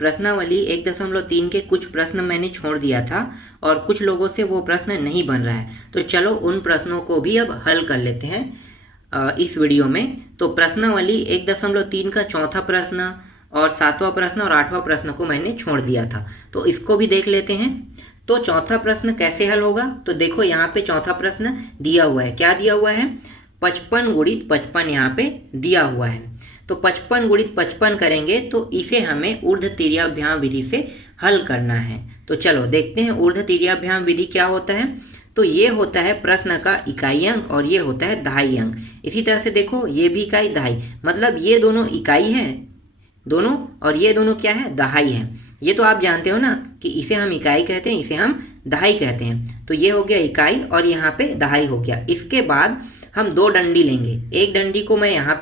प्रश्नावली 1.3 के कुछ प्रश्न मैंने छोड़ दिया था और कुछ लोगों से वो प्रश्न नहीं बन रहा है, तो चलो उन प्रश्नों को भी अब हल कर लेते हैं इस वीडियो में। तो प्रश्नावली 1.3 का चौथा प्रश्न और सातवां प्रश्न और आठवां प्रश्न को मैंने छोड़ दिया था, तो इसको भी देख लेते हैं। तो चौथा प्रश्न कैसे हल होगा, तो देखो यहाँ पे चौथा प्रश्न दिया हुआ है। क्या दिया हुआ है? 55 गुणित 55 यहाँ पे दिया हुआ है। तो 55 गुणित 55 करेंगे तो इसे हमें ऊर्ध्व तिर्याभ्याम विधि से हल करना है। तो चलो देखते हैं ऊर्ध्व तिर्याभ्याम विधि क्या होता है। तो ये होता है प्रश्न का इकाई अंक और ये होता है दहाई अंक। इसी तरह से देखो ये भी इकाई दहाई, मतलब ये दोनों इकाई है दोनों, और ये दोनों क्या है? दहाई है। ये तो आप जानते हो ना कि इसे हम इकाई कहते हैं, इसे हम दहाई कहते हैं। तो ये हो गया इकाई और यहाँ पे दहाई हो गया। इसके बाद हम दो डंडी लेंगे, एक डंडी को मैं यहाँ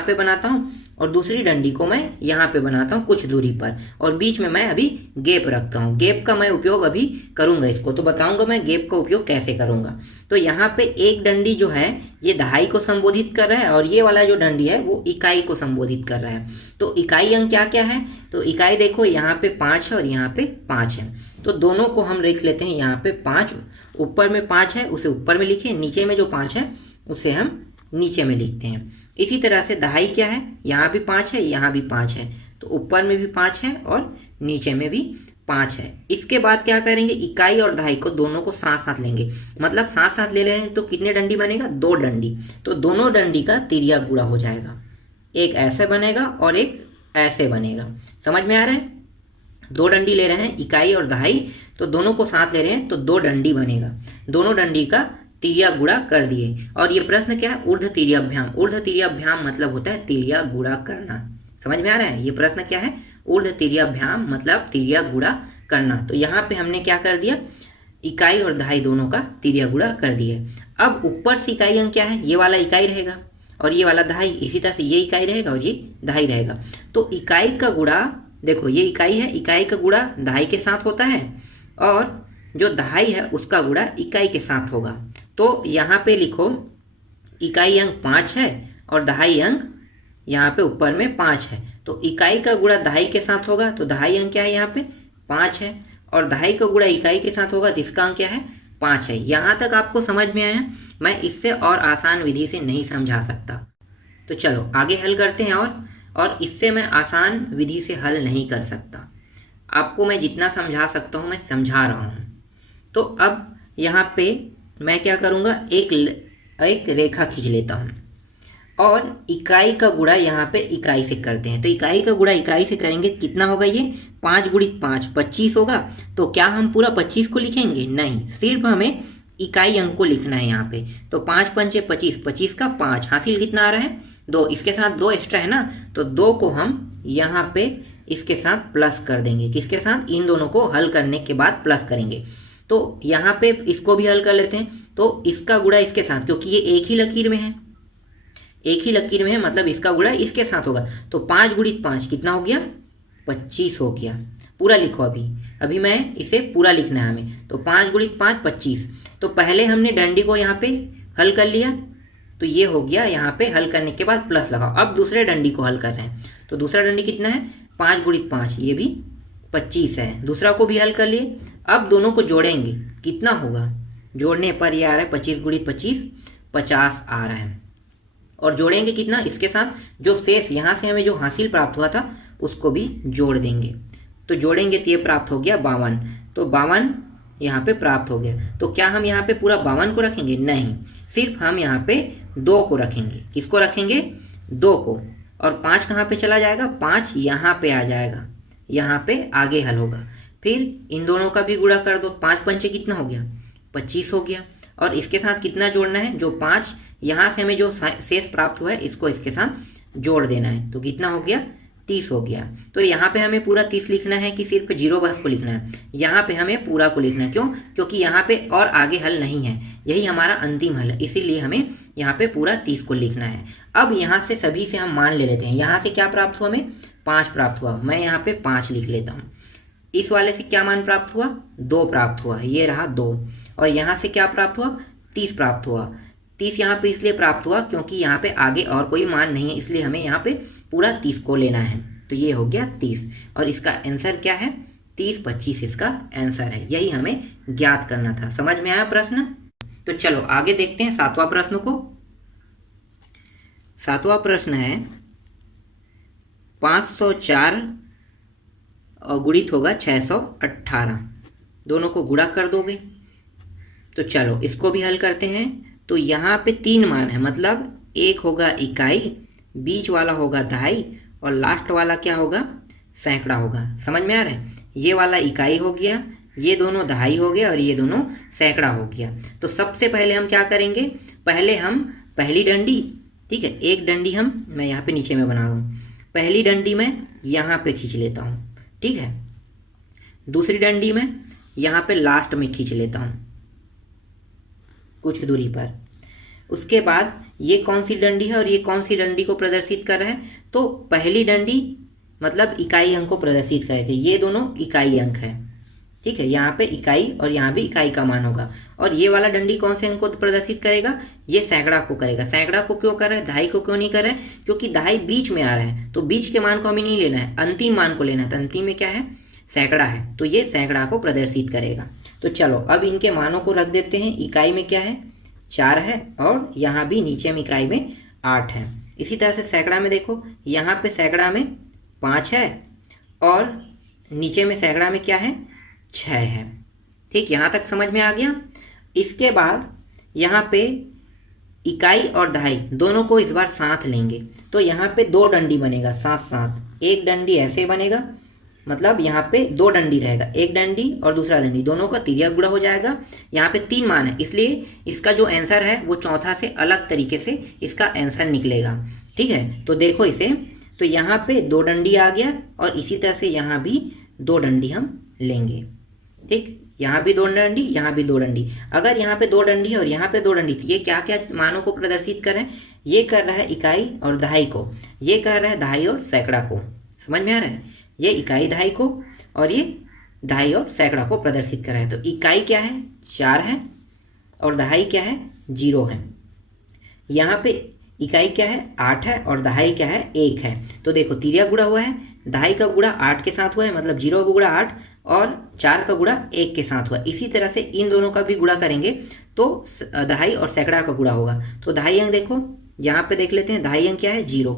पे बनाता हूँ और दूसरी डंडी को मैं यहाँ पे बनाता हूँ कुछ दूरी पर, और बीच में मैं अभी गैप रखता हूँ। गैप का मैं उपयोग अभी करूँगा, इसको तो बताऊँगा मैं गैप का उपयोग कैसे करूँगा। तो यहाँ पे एक डंडी जो है ये दहाई को संबोधित कर रहा है और ये वाला जो डंडी है वो इकाई को संबोधित कर रहा है। तो इकाई अंक क्या क्या है? तो इकाई देखो यहाँ पे 5 है और यहाँ पे 5 है, तो दोनों को हम लिख लेते हैं। यहाँ पे 5, ऊपर में 5 है उसे ऊपर में लिखे, नीचे में जो 5 है उसे हम नीचे में लिखते हैं। इसी तरह से दहाई क्या है? यहाँ भी 5 है, यहाँ भी 5 है, तो ऊपर में भी 5 है और नीचे में भी 5 है। इसके बाद क्या करेंगे? इकाई और दहाई को दोनों को साथ साथ लेंगे, मतलब साथ साथ ले रहे हैं तो कितने डंडी बनेगा? 2 डंडी। तो दोनों डंडी का तिर्या गुणा हो जाएगा, एक ऐसे बनेगा और एक ऐसे बनेगा। समझ में आ रहा है? 2 डंडी ले रहे हैं इकाई और दहाई, तो दोनों को साथ ले रहे हैं तो 2 डंडी बनेगा। दोनों डंडी का तिर्या गुणा कर दिए। और ये प्रश्न क्या है? ऊर्ध्व तिर्याभ्याम। ऊर्ध्व तिर्याभ्याम मतलब होता है तिर्या गुणा करना। समझ में आ रहा है? ये प्रश्न क्या है? ऊर्ध्व तिर्याभ्याम मतलब तिर्या गुणा करना। तो यहाँ पे हमने क्या कर दिया? इकाई और दहाई दोनों का तिर्या गुणा कर दिए। अब ऊपर से इकाई अंक क्या है? ये वाला इकाई रहेगा और ये वाला दहाई। इसी तरह से ये इकाई रहेगा और ये दहाई रहेगा। तो इकाई का गुणा, देखो ये इकाई है, इकाई का गुणा दहाई के साथ होता है और जो दहाई है उसका गुणा इकाई के साथ होगा। तो यहाँ पे लिखो इकाई अंक 5 है और दहाई अंक यहाँ पे ऊपर में 5 है। तो इकाई का गुणा दहाई के साथ होगा, तो दहाई अंक क्या है? यहाँ पे 5 है, और दहाई का गुणा इकाई के साथ होगा जिसका अंक क्या है? 5 है। यहाँ तक आपको समझ में आया? मैं इससे और आसान विधि से नहीं समझा सकता। तो चलो आगे हल करते हैं। और इससे मैं आसान विधि से हल नहीं कर सकता। आपको मैं जितना समझा सकता हूँ मैं समझा रहा हूँ। तो अब यहाँ पे मैं क्या करूँगा? एक रेखा खींच लेता हूँ और इकाई का गुणा यहाँ पे इकाई से करते हैं। तो इकाई का गुणा इकाई से करेंगे, कितना होगा ये? 5 गुणित 5 25 होगा। तो क्या हम पूरा 25 को लिखेंगे? नहीं, सिर्फ हमें इकाई अंक को लिखना है यहाँ पे। तो 5 पंचे 25, 25 का 5 हासिल कितना आ रहा है? 2। इसके साथ 2 एक्स्ट्रा है ना, तो 2 को हम यहाँ पे इसके साथ प्लस कर देंगे। किसके साथ? इन दोनों को हल करने के बाद प्लस करेंगे। तो यहाँ पे इसको भी हल कर लेते हैं। तो इसका गुणा इसके साथ, क्योंकि ये एक ही लकीर में है, एक ही लकीर में है, मतलब इसका गुणा इसके साथ होगा। तो 5 गुणित 5 कितना हो गया? 25 हो गया। पूरा लिखो अभी मैं इसे पूरा लिखना है हमें। तो 5 गुणित 5 25। तो पहले हमने डंडी को यहाँ पे हल कर लिया, तो ये हो गया। यहाँ पे हल करने के बाद प्लस लगाओ। अब दूसरे डंडी को हल कर रहे हैं, तो दूसरा डंडी कितना है? 5 गुणित 5, ये भी 25 है। दूसरा को भी हल कर लिए। अब दोनों को जोड़ेंगे, कितना होगा? जोड़ने पर ये आ रहा है 25 गुणित 25 50 आ रहा है। और जोड़ेंगे कितना? इसके साथ जो शेष यहाँ से हमें जो हासिल प्राप्त हुआ था उसको भी जोड़ देंगे। तो जोड़ेंगे तो ये प्राप्त हो गया 52। तो 52 यहाँ पे प्राप्त हो गया। तो क्या हम यहाँ पे पूरा 52 को रखेंगे? नहीं, सिर्फ हम यहाँ पे 2 को रखेंगे। किसको रखेंगे? 2 को। और 5 कहाँ पे चला जाएगा? 5 यहाँ पे आ जाएगा, यहाँ पे आगे हल होगा। फिर इन दोनों का भी गुणा कर दो। 5 पंचे कितना हो गया? 25 हो गया। और इसके साथ कितना जोड़ना है? जो 5 यहाँ से हमें जो शेष प्राप्त हुआ है इसको इसके साथ जोड़ देना है। तो कितना हो गया? 30 हो गया। तो यहाँ पे हमें पूरा 30 लिखना है कि सिर्फ 0 बस को लिखना है? यहाँ पे हमें पूरा को लिखना है। क्यों? क्योंकि यहाँ पे और आगे हल नहीं है, यही हमारा अंतिम हल है, इसीलिए हमें यहाँ पे पूरा 30 को लिखना है। अब यहाँ से सभी से हम मान ले लेते हैं। यहाँ से क्या प्राप्त हुआ? हमें 5 प्राप्त हुआ। मैं यहाँ पे 5 लिख लेता हूँ। इस वाले से क्या मान प्राप्त हुआ? 2 प्राप्त हुआ, ये रहा 2। और यहाँ से क्या प्राप्त हुआ? 30 प्राप्त हुआ। 30 यहाँ पे इसलिए प्राप्त हुआ क्योंकि यहाँ पे आगे और कोई मान नहीं है, इसलिए हमें यहाँ पे पूरा 30 को लेना है। तो ये हो गया 30 और इसका आंसर क्या है 30 25 इसका आंसर है। यही हमें ज्ञात करना था। समझ में आया प्रश्न? तो चलो आगे देखते हैं 7वां प्रश्न को। 7वां प्रश्न है 504 और गुणित होगा 618, दोनों को गुणा कर दोगे। तो चलो इसको भी हल करते हैं। तो यहाँ पे 3 मान है, मतलब एक होगा इकाई, बीच वाला होगा दहाई और लास्ट वाला क्या होगा सैकड़ा होगा। समझ में आ रहा है? ये वाला इकाई हो गया, ये दोनों दहाई हो गया और ये दोनों सैकड़ा हो गया। तो सबसे पहले हम क्या करेंगे, पहले हम पहली डंडी, ठीक है, एक डंडी मैं यहाँ पे नीचे में बना रहा हूँ, पहली डंडी मैं यहाँ पे खींच लेता हूँ, ठीक है, दूसरी डंडी में यहाँ पे लास्ट में खींच लेता हूँ कुछ दूरी पर। उसके बाद ये कौन सी डंडी है और ये कौन सी डंडी को प्रदर्शित कर रहा है, तो पहली डंडी मतलब इकाई अंक को प्रदर्शित करेगा, ये दोनों इकाई अंक है, ठीक है, यहाँ पे इकाई और यहाँ भी इकाई का मान होगा। और ये वाला डंडी कौन से अंक को प्रदर्शित करेगा, ये सैकड़ा को करेगा। सैकड़ा को क्यों कर रहा है, दहाई को क्यों नहीं कर रहा है, क्योंकि दहाई बीच में आ रहा है, तो बीच के मान को हमें नहीं लेना है, अंतिम मान को लेना है। तो अंतिम में क्या है सैकड़ा है, तो ये सैकड़ा को प्रदर्शित करेगा। तो चलो अब इनके मानों को रख देते हैं। इकाई में क्या है 4 है और यहाँ भी नीचे में इकाई में 8 है। इसी तरह से सैकड़ा में देखो, यहाँ पे सैकड़ा में 5 है और नीचे में सैकड़ा में क्या है 6 है। ठीक, यहाँ तक समझ में आ गया। इसके बाद यहाँ पे इकाई और दहाई दोनों को इस बार साथ लेंगे, तो यहाँ पे 2 डंडी बनेगा साथ साथ। एक डंडी ऐसे बनेगा, मतलब यहाँ पे 2 डंडी रहेगा, एक डंडी और दूसरा डंडी, दोनों का तिर्यक गुणा हो जाएगा। यहाँ पे 3 मान है, इसलिए इसका जो आंसर है वो चौथा से अलग तरीके से इसका आंसर निकलेगा। ठीक है, तो देखो इसे, तो यहाँ पे 2 डंडी आ गया और इसी तरह से यहाँ भी 2 डंडी हम लेंगे। ठीक, यहाँ भी 2 डंडी, यहाँ भी 2 डंडी। अगर यहाँ पे 2 डंडी है और यहाँ पे 2 डंडी, तो ये क्या क्या मानों को प्रदर्शित कर रहा है, ये कर रहा है इकाई और दहाई को, ये कर रहा है दहाई और सैकड़ा को। समझ में आ रहा है, ये इकाई दहाई को और ये दहाई और सैकड़ा को प्रदर्शित कर रहा है। तो इकाई क्या है 4 है और दहाई क्या है 0 है। यहाँ पे इकाई क्या है 8 है और दहाई क्या है 1 है। तो देखो तिर्यक गुणा हुआ है, दहाई का गुणा 8 के साथ हुआ है, मतलब 0 का गुणा 8 और 4 का गुणा 1 के साथ हुआ। इसी तरह से इन दोनों का भी गुणा करेंगे तो दहाई और सैकड़ा का गुणा होगा। तो दहाई अंक देखो, यहाँ पे देख लेते हैं, दहाई अंक क्या है 0,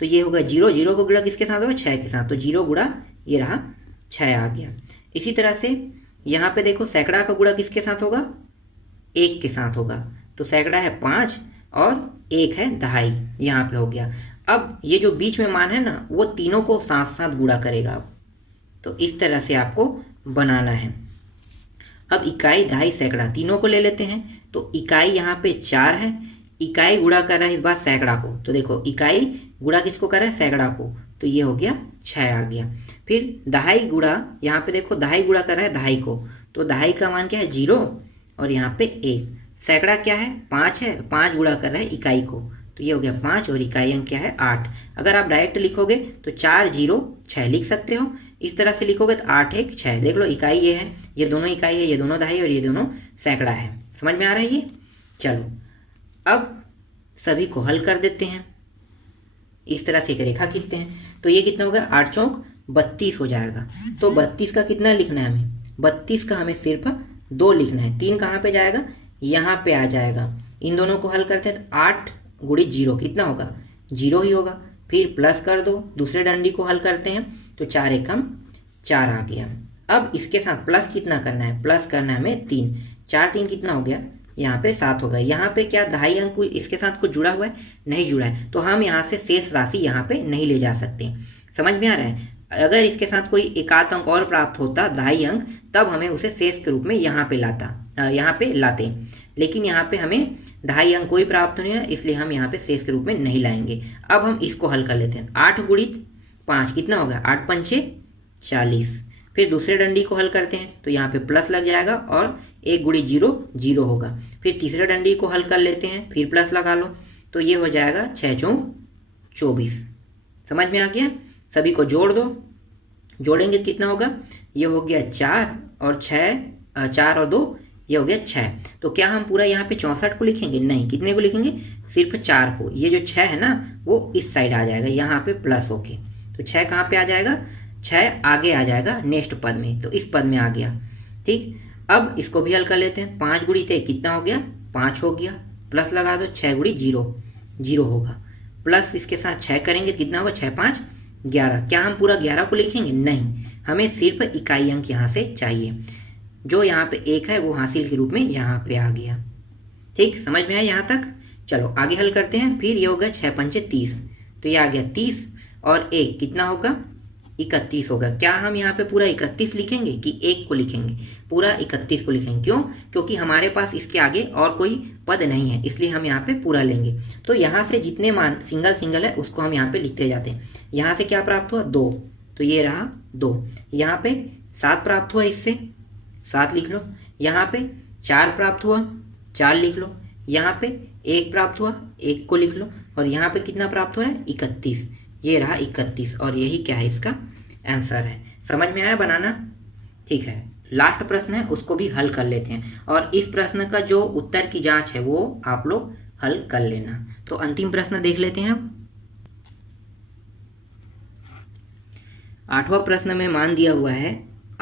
तो ये होगा 0, 0 का गुणा किसके साथ होगा 6 के साथ, तो 0 गुणा ये रहा 6 आ गया। इसी तरह से यहाँ पे देखो सैकड़ा का गुणा किसके साथ होगा 1 के साथ होगा, तो सैकड़ा है 5 और 1 है दहाई, यहाँ पे हो गया। अब ये जो बीच में मान है ना, वो तीनों को साथ साथ गुणा करेगा। तो इस तरह से आपको बनाना है। अब इकाई दहाई सैकड़ा तीनों को ले लेते हैं। तो इकाई यहाँ पे 4 है, इकाई गुणा कर रहा है इस बार सैकड़ा को, तो देखो इकाई गुणा किसको कर रहा है सैकड़ा को, तो ये हो गया 6 आ गया। फिर दहाई गुणा, यहाँ पे देखो दहाई गुणा कर रहा है दहाई को, तो दहाई का मान क्या है 0 और यहाँ पे 1। सैकड़ा क्या है 5 है, 5 गुणा कर रहा है इकाई को, तो ये हो गया 5 और इकाई अंक क्या है 8। अगर आप डायरेक्ट लिखोगे तो 4 0 6 लिख सकते हो, इस तरह से लिखोगे तो 8 1 6। देख लो इकाई ये है, ये दोनों इकाई है, ये दोनों दहाई और ये दोनों सैकड़ा है। समझ में आ रहा है ये? चलो अब सभी को हल कर देते हैं। इस तरह से एक रेखा खींचते हैं, तो ये कितना होगा 8 चौक 32 हो जाएगा। तो 32 का कितना लिखना है हमें, 32 का हमें सिर्फ 2 लिखना है। 3 कहाँ पे जाएगा, यहाँ पे आ जाएगा। इन दोनों को हल करते हैं तो 8 गुणित 0 कितना होगा 0 ही होगा। फिर प्लस कर दो, दूसरे डंडी को हल करते हैं तो 4 एकम 4 आ गया। अब इसके साथ प्लस कितना करना है, प्लस करना है हमें 3, 4 3 कितना हो गया, यहाँ पे 7 हो गया। यहाँ पे क्या दहाई अंक इसके साथ कुछ जुड़ा हुआ है, नहीं जुड़ा है, तो हम यहाँ से शेष राशि यहाँ पे नहीं ले जा सकते। समझ में आ रहा है? अगर इसके साथ कोई एकात अंक और प्राप्त होता दहाई अंक, तब हमें उसे शेष के रूप में यहाँ पे लाते, लेकिन यहाँ पे हमें दहाई अंक कोई प्राप्त नहीं है, इसलिए हम यहाँ पे शेष के रूप में नहीं लाएंगे। अब हम इसको हल कर लेते हैं। 8 गुणित 5 कितना होगा 8 पंचे 40। फिर दूसरे डंडी को हल करते हैं तो यहाँ पे प्लस लग जाएगा और 1 गुणित 0 0 होगा। फिर तीसरे डंडी को हल कर लेते हैं, फिर प्लस लगा लो, तो ये हो जाएगा 6 चौक 24। समझ में आ गया? सभी को जोड़ दो, जोड़ेंगे तो कितना होगा, ये हो गया 4 और 6, 4 और 2 ये हो गया 6। तो क्या हम पूरा यहाँ पे 64 को लिखेंगे, नहीं, कितने को लिखेंगे सिर्फ 4 को। ये जो 6 है ना वो इस साइड आ जाएगा यहाँ पे प्लस होके, तो 6 कहाँ पे आ जाएगा, 6 आगे आ जाएगा नेक्स्ट पद में, तो इस पद में आ गया। ठीक, अब इसको भी हल कर लेते हैं। 5 गुणी 3 कितना हो गया, 5 हो गया, प्लस लगा दो, 6 गुणी 0 0 होगा, प्लस इसके साथ 6 करेंगे तो कितना होगा, 6 5 11। क्या हम पूरा 11 को लिखेंगे, नहीं, हमें सिर्फ इकाई अंक यहाँ से चाहिए। जो यहाँ पे 1 है वो हासिल के रूप में यहाँ पे आ गया। ठीक, समझ में आया यहाँ तक। चलो आगे हल करते हैं। फिर ये हो गया 6 पंचे 30, तो ये आ गया 30 और 1 कितना होगा, 31 होगा। क्या हम यहाँ पे पूरा 31 लिखेंगे कि 1 को लिखेंगे, पूरा 31 को लिखेंगे। क्यों, क्योंकि हमारे पास इसके आगे और कोई पद नहीं है, इसलिए हम यहाँ पे पूरा लेंगे। तो यहाँ से जितने मान सिंगल सिंगल है उसको हम यहाँ पे लिखते जाते हैं। यहाँ से क्या प्राप्त हुआ, 2, तो ये रहा 2। यहाँ पे 7 प्राप्त हुआ, इससे 7 लिख लो। यहाँ पे 4 प्राप्त हुआ, 4 लिख लो। यहाँ पे 1 प्राप्त हुआ, 1 को लिख लो। और यहाँ पे कितना प्राप्त हो रहा है, 31, ये रहा 31। और यही क्या है, इसका आंसर है। समझ में आया बनाना। ठीक है, लास्ट प्रश्न है, उसको भी हल कर लेते हैं। और इस प्रश्न का जो उत्तर की जांच है वो आप लोग हल कर लेना। तो अंतिम प्रश्न देख लेते हैं अब। 8वां प्रश्न में मान दिया हुआ है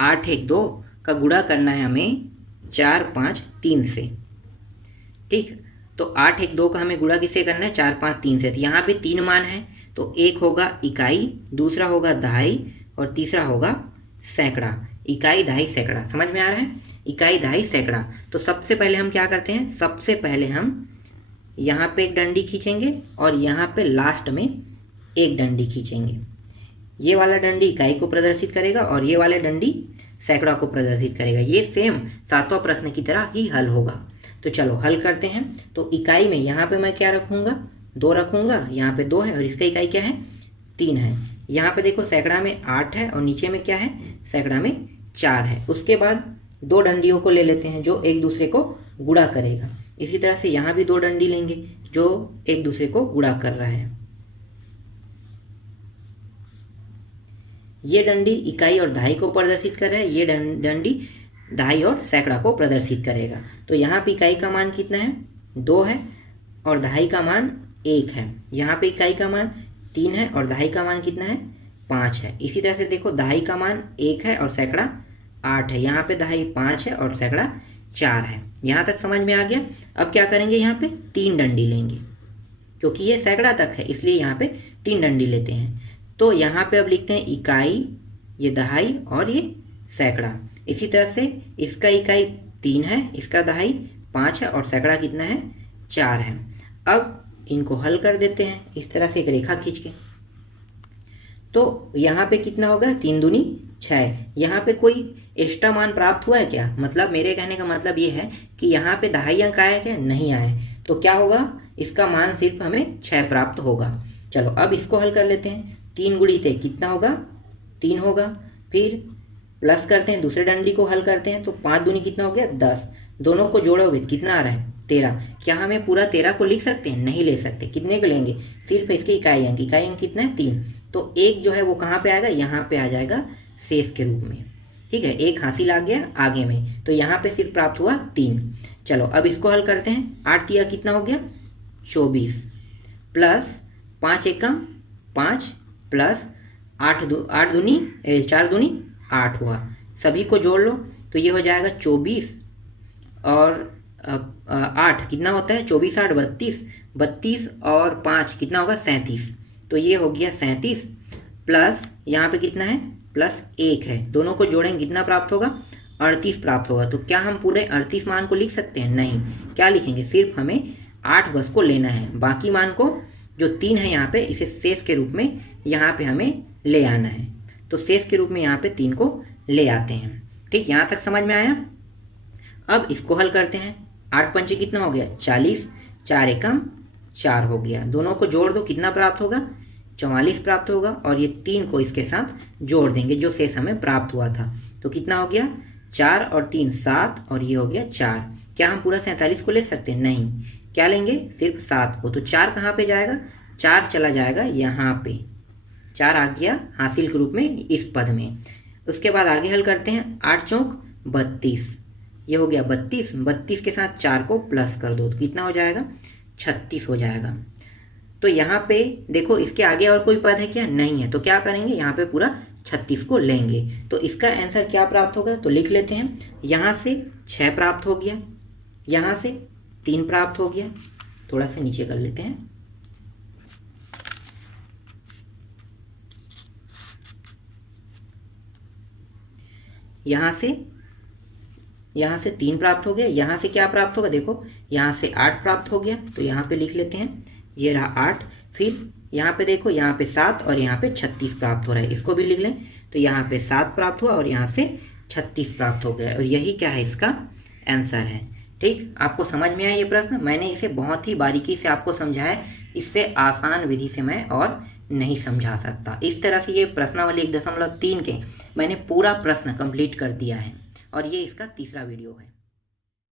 8 1 2 का गुणा करना है हमें 4 5 3 से। ठीक, तो 8 1 2 का हमें गुणा किससे करना है, 4 5 3 से। तो यहाँ पे 3 मान है, तो एक होगा इकाई, दूसरा होगा दहाई और तीसरा होगा सैकड़ा। इकाई दहाई सैकड़ा, समझ में आ रहा है, इकाई दहाई सैकड़ा। तो सबसे पहले हम क्या करते हैं, सबसे पहले हम यहाँ पे एक डंडी खींचेंगे और यहाँ पे लास्ट में एक डंडी खींचेंगे। ये वाला डंडी इकाई को प्रदर्शित करेगा और ये वाला डंडी सैकड़ा को प्रदर्शित करेगा। ये सेम 7वां प्रश्न की तरह ही हल होगा। तो चलो हल करते हैं। तो इकाई में यहाँ पे मैं क्या रखूँगा, 2 रखूँगा, यहाँ पे 2 है और इसका इकाई क्या है, 3 है। यहाँ पे देखो सैकड़ा में 8 है और नीचे में क्या है, सैकड़ा में 4 है। उसके बाद 2 डंडियों को ले लेते हैं जो एक दूसरे को गुणा करेगा। इसी तरह से यहाँ भी 2 डंडी लेंगे जो एक दूसरे को गुणा कर रहा है। ये डंडी इकाई और दहाई को प्रदर्शित कर रहा है, ये डंडी दहाई और सैकड़ा को प्रदर्शित करेगा। तो यहाँ पे इकाई का मान कितना है, 2 है और दहाई का मान 1 है। यहाँ पे इकाई का मान 3 है और दहाई का मान कितना है, 5 है। इसी तरह से देखो दहाई का मान 1 है और सैकड़ा 8 है। यहाँ पे दहाई 5 है और सैकड़ा 4 है। यहाँ तक समझ में आ गया। अब क्या करेंगे, यहाँ पे 3 डंडी लेंगे क्योंकि ये सैकड़ा तक है, इसलिए यहाँ पे 3 डंडी लेते हैं। तो यहाँ पे अब लिखते हैं इकाई, ये दहाई और ये सैकड़ा। इसी तरह से इसका इकाई 3 है, इसका दहाई 5 है और सैकड़ा कितना है, 4 है। अब इनको हल कर देते हैं इस तरह से एक रेखा खींच के। तो यहाँ पे कितना होगा, 3 दूनी 6। यहाँ पे कोई एक्स्ट्रा मान प्राप्त हुआ है क्या, मतलब मेरे कहने का मतलब ये है कि यहाँ पे दहाई अंक आया क्या, नहीं आए। तो क्या होगा, इसका मान सिर्फ हमें 6 प्राप्त होगा। चलो अब इसको हल कर लेते हैं। 3 गुणी 3 कितना होगा, 3 होगा। फिर प्लस करते हैं, दूसरे डंडी को हल करते हैं। तो 5 दूनी कितना हो गया, 10। दोनों को जोड़ोगे कितना आ रहा है, 13। क्या हमें पूरा 13 को लिख सकते हैं, नहीं ले सकते। कितने को लेंगे, सिर्फ इसके इकाई अंक कितना है, 3। तो 1 जो है वो कहाँ पे आएगा, यहाँ पे आ जाएगा शेष के रूप में। ठीक है, 1 हासिल आ गया आगे में, तो यहाँ पे सिर्फ प्राप्त हुआ 3। चलो अब इसको हल करते हैं। 8 तिया कितना हो गया, 24 प्लस 5 एकम 5 प्लस 8 दूनी 4 दूनी 8 हुआ। सभी को जोड़ लो तो ये हो जाएगा 24 और 8 कितना होता है, 24 8 32, 32 और 5 कितना होगा, 37। तो ये हो गया 37 प्लस यहाँ पे कितना है, प्लस 1 है। दोनों को जोड़ेंगे कितना प्राप्त होगा, 38 प्राप्त होगा। तो क्या हम पूरे 38 मान को लिख सकते हैं, नहीं। क्या लिखेंगे, सिर्फ हमें 8 बस को लेना है। बाकी मान को जो 3 है यहाँ पे, इसे शेष के रूप में यहाँ पे हमें ले आना है। तो शेष के रूप में यहाँ पे 3 को ले आते हैं। ठीक, यहाँ तक समझ में आया। अब इसको हल करते हैं। 8 पंचे कितना हो गया, 40, 4 एकम 4 हो गया। दोनों को जोड़ दो कितना प्राप्त होगा, 44 प्राप्त होगा। और ये 3 को इसके साथ जोड़ देंगे जो शेष हमें प्राप्त हुआ था। तो कितना हो गया, 4 और 3 7 और ये हो गया 4। क्या हम पूरा 47 को ले सकते हैं, नहीं। क्या लेंगे, सिर्फ 7 को। तो 4 कहाँ पे जाएगा, 4 चला जाएगा यहाँ पे, 4 आ गया हासिल के रूप में इस पद में। उसके बाद आगे हल करते हैं। 8 चौक 32, ये हो गया 32। 32 के साथ 4 को प्लस कर दो तो कितना हो जाएगा, 36 हो जाएगा। तो यहाँ पे देखो इसके आगे और कोई पद है क्या? नहीं है। तो क्या करेंगे, यहाँ पे पूरा 36 को लेंगे। तो इसका आंसर क्या प्राप्त होगा? तो लिख लेते हैं, यहाँ से 6 प्राप्त हो गया, यहाँ से 3 प्राप्त हो गया, थोड़ा सा नीचे कर लेते हैं, यहाँ से 3 प्राप्त हो गया, यहाँ से क्या प्राप्त होगा? देखो यहाँ से 8 प्राप्त हो गया, तो यहाँ पे लिख लेते हैं, ये रहा 8। फिर यहाँ पे देखो, यहाँ पे 7 और यहाँ पे 36 प्राप्त हो रहा है, इसको भी लिख लें। तो यहाँ पे 7 प्राप्त हुआ और यहाँ से 36 प्राप्त हो गया, और यही क्या है, इसका आंसर है। ठीक, आपको समझ में आया ये प्रश्न? मैंने इसे बहुत ही बारीकी से आपको समझाया, इससे आसान विधि से मैं और नहीं समझा सकता। इस तरह से ये प्रश्नावली 1.3 के मैंने पूरा प्रश्न कंप्लीट कर दिया है, और ये इसका तीसरा वीडियो है।